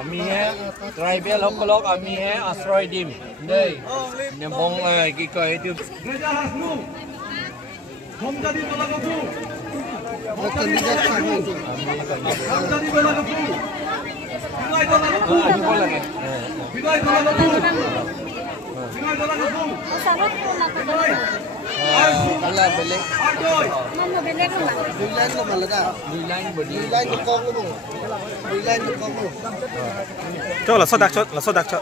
আমি হে ট্ৰাইবেল সকলক আমি হে আশ্ৰয় দিম দেই নেবং কি কয় এইটো cho là sốt đặc cho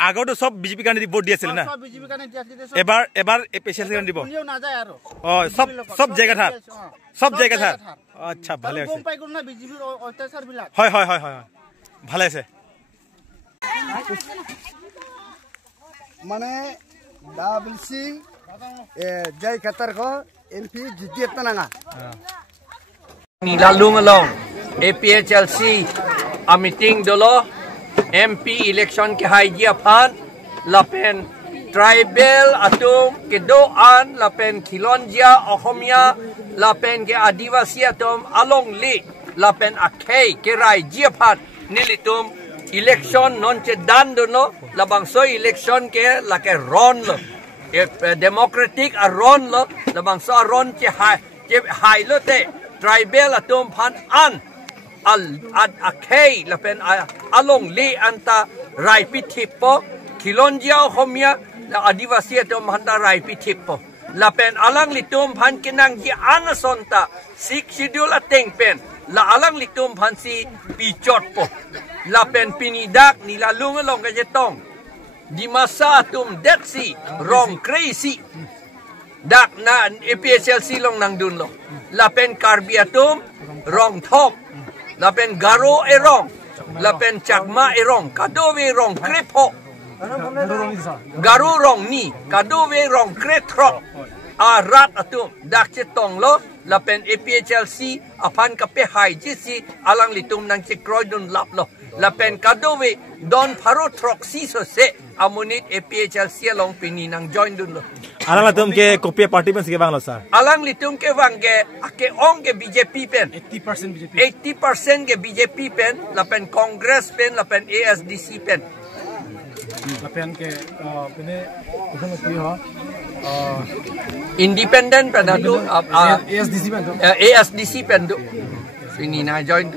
আগৰ তো সব বিজেপি কাৰণে ভোট দি আছিল না সব বিজেপি কাৰণে দি আছিল এবাৰ এপিএছএল কাৰণে দিব কোনেও না যায় আৰু সব জায়গা থাৰ আচ্ছা ভালে আছে গম পাই কোন না বিজেপিৰ অত্যাচাৰ বিলাক হয় ভালে আছে মানে ডাবলসি জয় কাতার কো MP জিতিয়ত নাঙা নীলালুং along APHLC a meeting dolo MP election ke haijia phan lapen tribal atum kedoan lapen khilonjia Ohomia lapen ke adivasi atum along li lapen akhei ke raijia phan nilitum election non che dan dono labang so election ke la ke ron lo democratic a ron lo labang so ron che hai lo te tribal atum phan an al akhei lapen along li anta rai pithipo khilonjia Ohomia la adivasi atum hanta rai pithipo lapen alang litum phan kinang ji anasonta sik schedule ateng pen la alang litum phan si pichot po lapen pinidak nilalung along ka jetong di masa atum detsi wrong crazy dak na APHLC long nang dun lo lapen karbi atum wrong thok lapen garo erong lapen chakma erong kadove rong krepo garo rong ni kadove rong kretro arat atum dak chetong lo lapen APHLC apan kape hai jisi alang litum nang chekroy dun lap lo lapen kadowi don paro troxy so se amunit APHLC long pini nang join dun lo alang la tum ke kopia party pen sige bang lo sir alang litung ke wangge ake ong ke BJP pen 80% BJP 80% ke BJP pen lapen Congress pen lapen ASDC pen lapen ke pene bukan ki ho independent pen tu ASDC pen tu ASDC pen tu sini na join